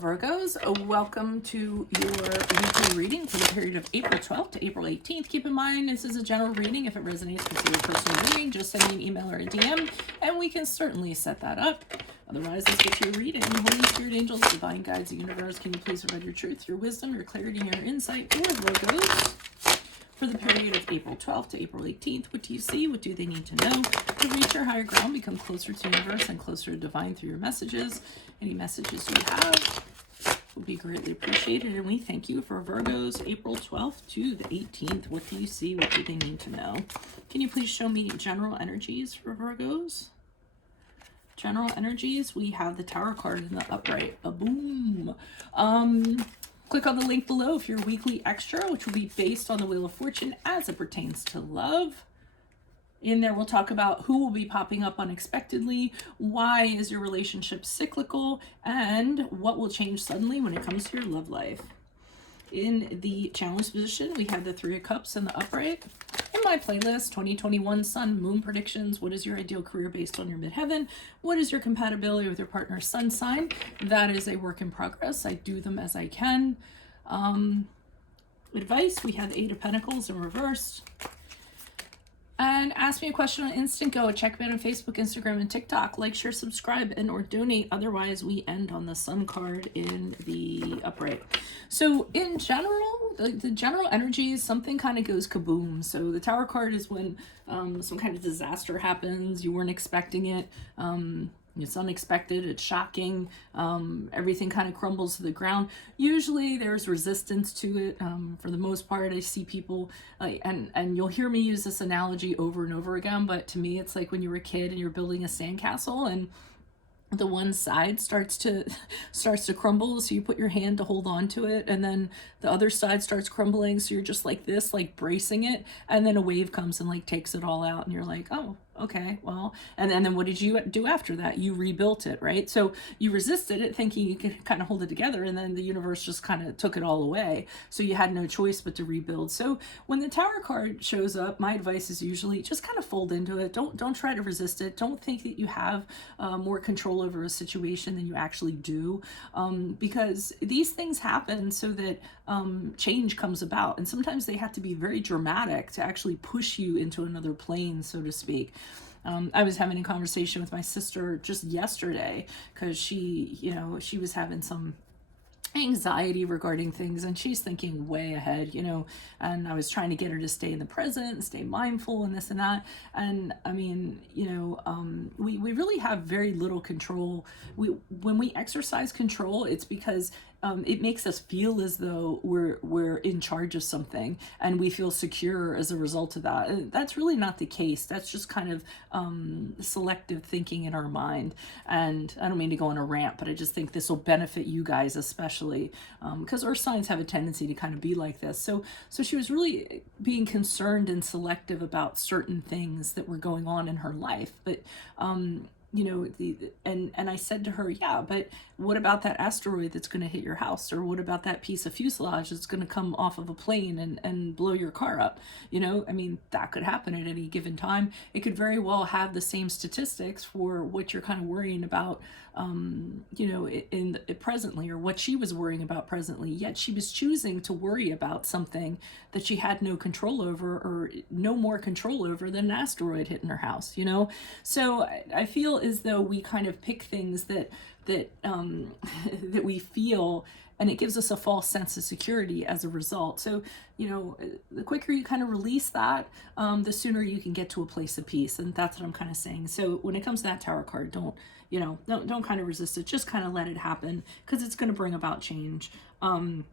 Virgos, welcome to your weekly reading for the period of April 12th to April 18th. Keep in mind, this is a general reading. If it resonates with your personal reading, just send me an email or a DM, and we can certainly set that up. Otherwise, let's get to your reading. Holy Spirit, angels, divine guides, the universe, can you please provide your truth, your wisdom, your clarity, and your insight for Virgos for the period of April 12th to April 18th? What do you see? What do they need to know to reach your higher ground, become closer to the universe and closer to divine through your messages? Any messages you have will be greatly appreciated, and we thank you for Virgos, April 12th to the 18th. What do you see? What do they need to know? Can you please show me general energies for Virgos? General energies, we have the Tower card in the upright. A boom. Click on the link below if you're weekly extra, which will be based on the Wheel of Fortune as it pertains to love. In there, we'll talk about who will be popping up unexpectedly, why is your relationship cyclical, and what will change suddenly when it comes to your love life. In the challenge position, we have the Three of Cups in the upright. In my playlist, 2021 Sun Moon predictions. What is your ideal career based on your midheaven? What is your compatibility with your partner's sun sign? That is a work in progress. I do them as I can. Advice, we have the Eight of Pentacles in reverse. And ask me a question on Instant Go. Check me out on Facebook, Instagram, and TikTok. Like, share, subscribe, and or donate. Otherwise, we end on the Sun card in the upright. So in general, the general energy is something kind of goes kaboom. So the Tower card is when some kind of disaster happens. You weren't expecting it. It's unexpected, it's shocking, everything kind of crumbles to the ground. Usually there's resistance to it. For the most part, I see people, and you'll hear me use this analogy over and over again, but to me it's like when you were a kid and you're building a sandcastle and the one side starts to crumble, so you put your hand to hold on to it, and then the other side starts crumbling, so you're just like this, like bracing it, and then a wave comes and like takes it all out, and you're like, oh, okay, well, and then what did you do after that? You rebuilt it, right? So you resisted it thinking you could kind of hold it together, and then the universe just kind of took it all away, so you had no choice but to rebuild. So when the Tower card shows up, my advice is usually just kind of fold into it. Don't try to resist it. Don't think that you have more control over a situation than you actually do, because these things happen so that change comes about, and sometimes they have to be very dramatic to actually push you into another plane, so to speak. I was having a conversation with my sister just yesterday because she was having some anxiety regarding things, and she's thinking way ahead, and I was trying to get her to stay in the present and stay mindful and this and that. And I mean, we really have very little control. When we exercise control, it's because it makes us feel as though we're in charge of something, and we feel secure as a result of that. And that's really not the case. That's just kind of selective thinking in our mind. And I don't mean to go on a rant, but I just think this will benefit you guys especially, because earth signs have a tendency to kind of be like this. So she was really being concerned and selective about certain things that were going on in her life. But and I said to her, yeah, but what about that asteroid that's going to hit your house? Or what about that piece of fuselage that's going to come off of a plane and blow your car up? I mean, that could happen at any given time. It could very well have the same statistics for what you're kind of worrying about, presently, or what she was worrying about presently, yet she was choosing to worry about something that she had no control over, or no more control over than an asteroid hitting her house, So I feel as though we kind of pick things that that we feel, and it gives us a false sense of security as a result. So, the quicker you kind of release that, the sooner you can get to a place of peace. And that's what I'm kind of saying. So when it comes to that Tower card, don't kind of resist it. Just kind of let it happen, because it's going to bring about change. And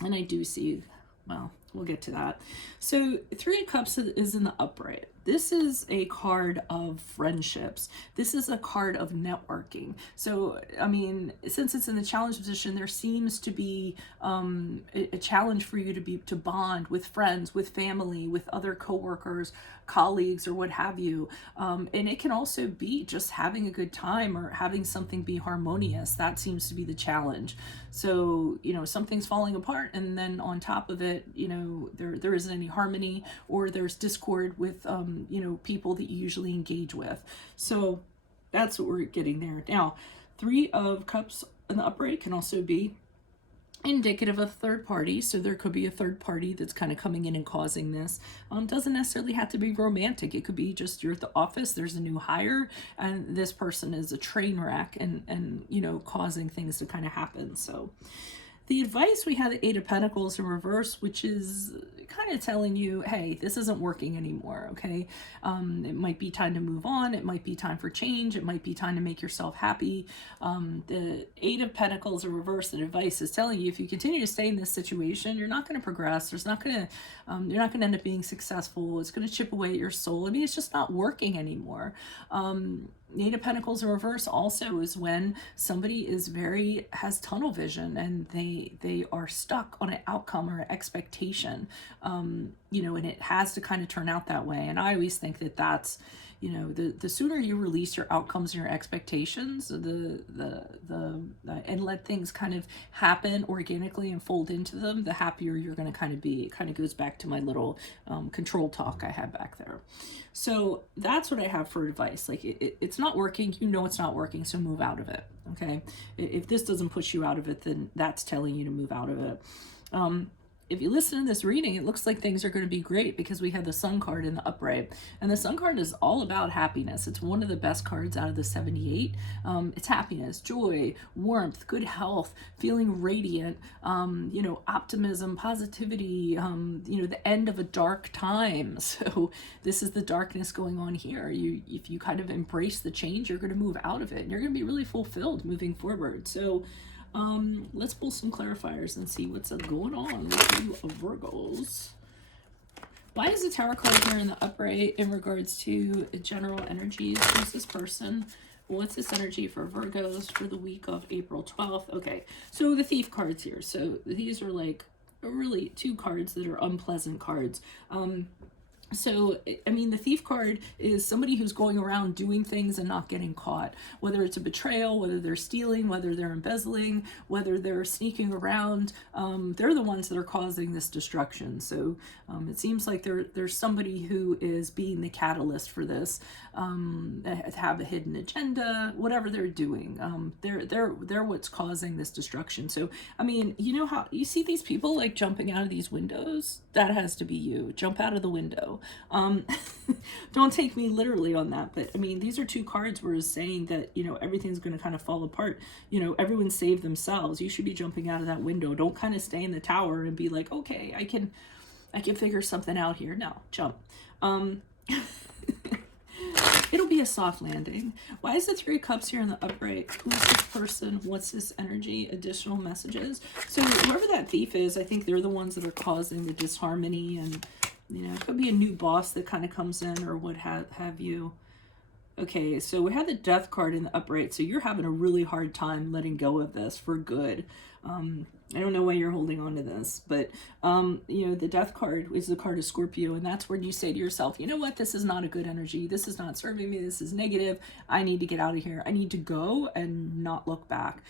I do see, well, we'll get to that. So Three of Cups is in the upright. This is a card of friendships. This is a card of networking. So, I mean, since it's in the challenge position, there seems to be a challenge for you to bond with friends, with family, with other coworkers, colleagues, or what have you. And it can also be just having a good time or having something be harmonious. That seems to be the challenge. So, something's falling apart, and then on top of it, there isn't any harmony, or there's discord with people that you usually engage with. So that's what we're getting there. Now, Three of Cups in the upright can also be indicative of third party. So there could be a third party that's kind of coming in and causing this. Doesn't necessarily have to be romantic. It could be just you're at the office, there's a new hire, and this person is a train wreck and you know, causing things to kind of happen. So the advice, we have the Eight of Pentacles in reverse, which is kind of telling you, hey, this isn't working anymore, okay? It might be time to move on. It might be time for change. It might be time to make yourself happy. The Eight of Pentacles in reverse, the advice is telling you, if you continue to stay in this situation, you're not going to progress. You're not going to end up being successful. It's going to chip away at your soul. I mean, it's just not working anymore. Eight of Pentacles in reverse also is when somebody has tunnel vision and they are stuck on an outcome or an expectation, you know, and it has to kind of turn out that way. And I always think that that's, you know, the sooner you release your outcomes and your expectations, and let things kind of happen organically and fold into them, the happier you're going to kind of be. It kind of goes back to my little control talk I had back there. So that's what I have for advice. Like it's not working, you know, it's not working, so move out of it. Okay. If this doesn't push you out of it, then that's telling you to move out of it. If you listen to this reading, it looks like things are going to be great because we have the Sun card in the upright. And the Sun card is all about happiness. It's one of the best cards out of the 78. It's happiness, joy, warmth, good health, feeling radiant, you know, optimism, positivity, you know, the end of a dark time. So this is the darkness going on here. If you kind of embrace the change, you're going to move out of it. And you're going to be really fulfilled moving forward. So let's pull some clarifiers and see what's going on with you Virgos. Why is the Tower card here in the upright in regards to general energies? Who's this person? What's this energy for Virgos for the week of April 12th? Okay, so the Thief cards here. So these are like really two cards that are unpleasant cards. So, I mean, the Thief card is somebody who's going around doing things and not getting caught, whether it's a betrayal, whether they're stealing, whether they're embezzling, whether they're sneaking around. They're the ones that are causing this destruction. So it seems like there's somebody who is being the catalyst for this, have a hidden agenda, whatever they're doing. They're what's causing this destruction. So, I mean, you know how you see these people like jumping out of these windows? That has to be you. Jump out of the window. Don't take me literally on that, but I mean, these are two cards where it's saying that, you know, everything's going to kind of fall apart. You know, everyone save themselves. You should be jumping out of that window. Don't kind of stay in the tower and be like, okay, I can figure something out here. No, jump. It'll be a soft landing. Why is the Three of Cups here in the upright? Who's this person? What's this energy? Additional messages. So whoever that thief is, I think they're the ones that are causing the disharmony, and you know, it could be a new boss that kind of comes in or what have you. Okay, so we had the Death card in the upright, so you're having a really hard time letting go of this for good. I don't know why you're holding on to this, but, you know, the Death card is the card of Scorpio, and that's when you say to yourself, you know what, this is not a good energy. This is not serving me. This is negative. I need to get out of here. I need to go and not look back.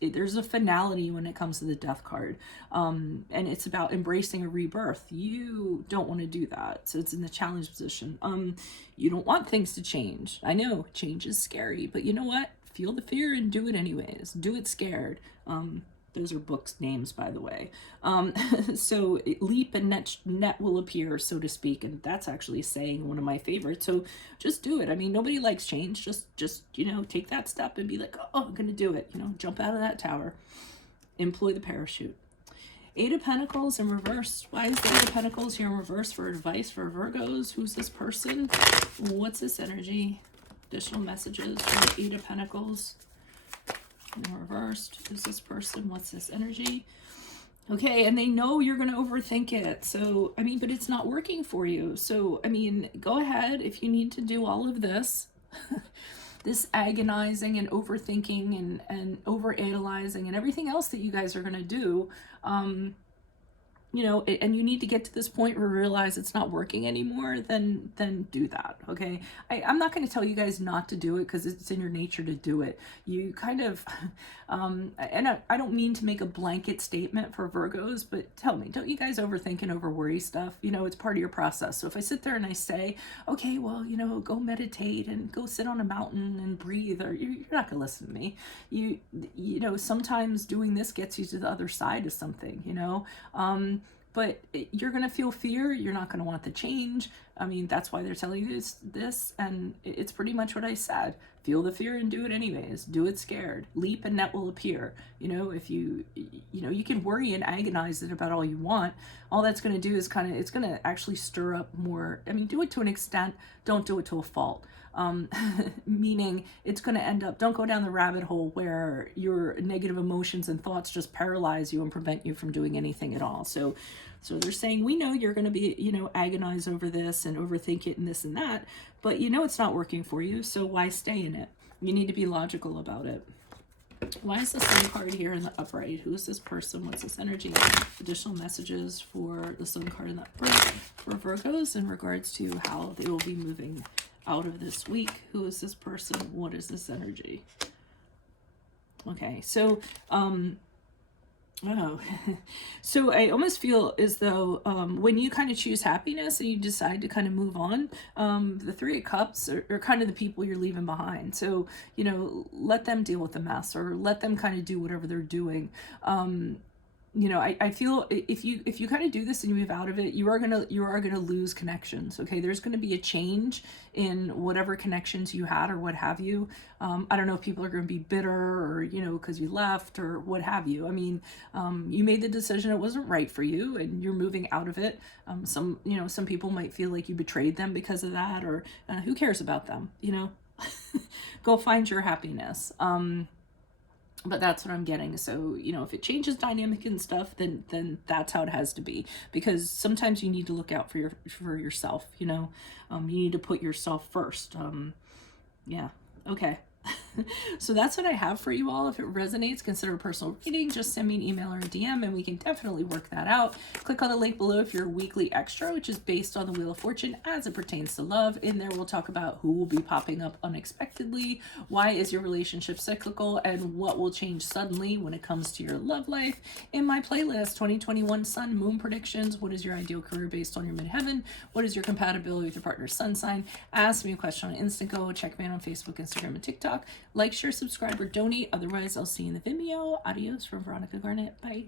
There's a finality when it comes to the Death card, and it's about embracing a rebirth. You don't want to do that, so it's in the challenge position. You don't want things to change. I know change is scary, but you know what? Feel the fear and do it anyways. Do it scared. Those are books names, by the way. So leap and net will appear, so to speak. And that's actually saying one of my favorites. So just do it. I mean, nobody likes change. Just, you know, take that step and be like, oh, I'm going to do it. You know, jump out of that tower. Employ the parachute. Eight of Pentacles in reverse. Why is the Eight of Pentacles here in reverse for advice for Virgos? Who's this person? What's this energy? Additional messages for the Eight of Pentacles. In reversed. Who's this person? What's this energy? Okay, and they know you're going to overthink it. So, I mean, but it's not working for you. So, I mean, go ahead if you need to do all of this. This agonizing and overthinking and overanalyzing and everything else that you guys are going to do. you know, and you need to get to this point where you realize it's not working anymore, then do that. Okay. I'm not going to tell you guys not to do it because it's in your nature to do it. You kind of, and I don't mean to make a blanket statement for Virgos, but tell me, don't you guys overthink and over worry stuff? You know, it's part of your process. So if I sit there and I say, okay, well, you know, go meditate and go sit on a mountain and breathe, or you're not going to listen to me. You know, sometimes doing this gets you to the other side of something, you know, but you're going to feel fear. You're not going to want the change. I mean, that's why they're telling you this, and it's pretty much what I said. Feel the fear and do it anyways. Do it scared. Leap and net will appear. You know, if you know, you can worry and agonize it about all you want. All that's going to do is it's going to actually stir up more. I mean, do it to an extent. Don't do it to a fault. Meaning it's going to end up, don't go down the rabbit hole where your negative emotions and thoughts just paralyze you and prevent you from doing anything at all. So they're saying, we know you're going to be, you know, agonize over this and overthink it and this and that, but you know it's not working for you, so why stay in it? You need to be logical about it. Why is the Sun card here in the upright? Who is this person? What's this energy? Additional messages for the Sun card in the upright for Virgos in regards to how they will be moving out of this week. Who is this person? What is this energy? Okay, so so I almost feel as though when you kind of choose happiness and you decide to kind of move on, the Three of Cups are kind of the people you're leaving behind. So, you know, let them deal with the mess, or let them kind of do whatever they're doing. You know, I feel if you kind of do this and you move out of it, you are gonna lose connections. Okay, there's gonna be a change in whatever connections you had or what have you. I don't know if people are gonna be bitter, or, you know, because you left or what have you. I mean, you made the decision, it wasn't right for you, and you're moving out of it. Some people might feel like you betrayed them because of that, or who cares about them? You know, go find your happiness. But that's what I'm getting. So, you know, if it changes dynamic and stuff, then that's how it has to be. Because sometimes you need to look out for yourself, you know. You need to put yourself first. Yeah. Okay. So that's what I have for you all. If it resonates, consider a personal reading. Just send me an email or a DM and we can definitely work that out. Click on the link below if you're a weekly extra, which is based on the Wheel of Fortune as it pertains to love. In there, we'll talk about who will be popping up unexpectedly, why is your relationship cyclical, and what will change suddenly when it comes to your love life. In my playlist, 2021 Sun Moon Predictions, what is your ideal career based on your midheaven? What is your compatibility with your partner's sun sign? Ask me a question on Instant Go. Check me out on Facebook, Instagram, and TikTok. Like, share, subscribe, or donate. Otherwise, I'll see you in the Vimeo. Adios from Veronica Garnett. Bye.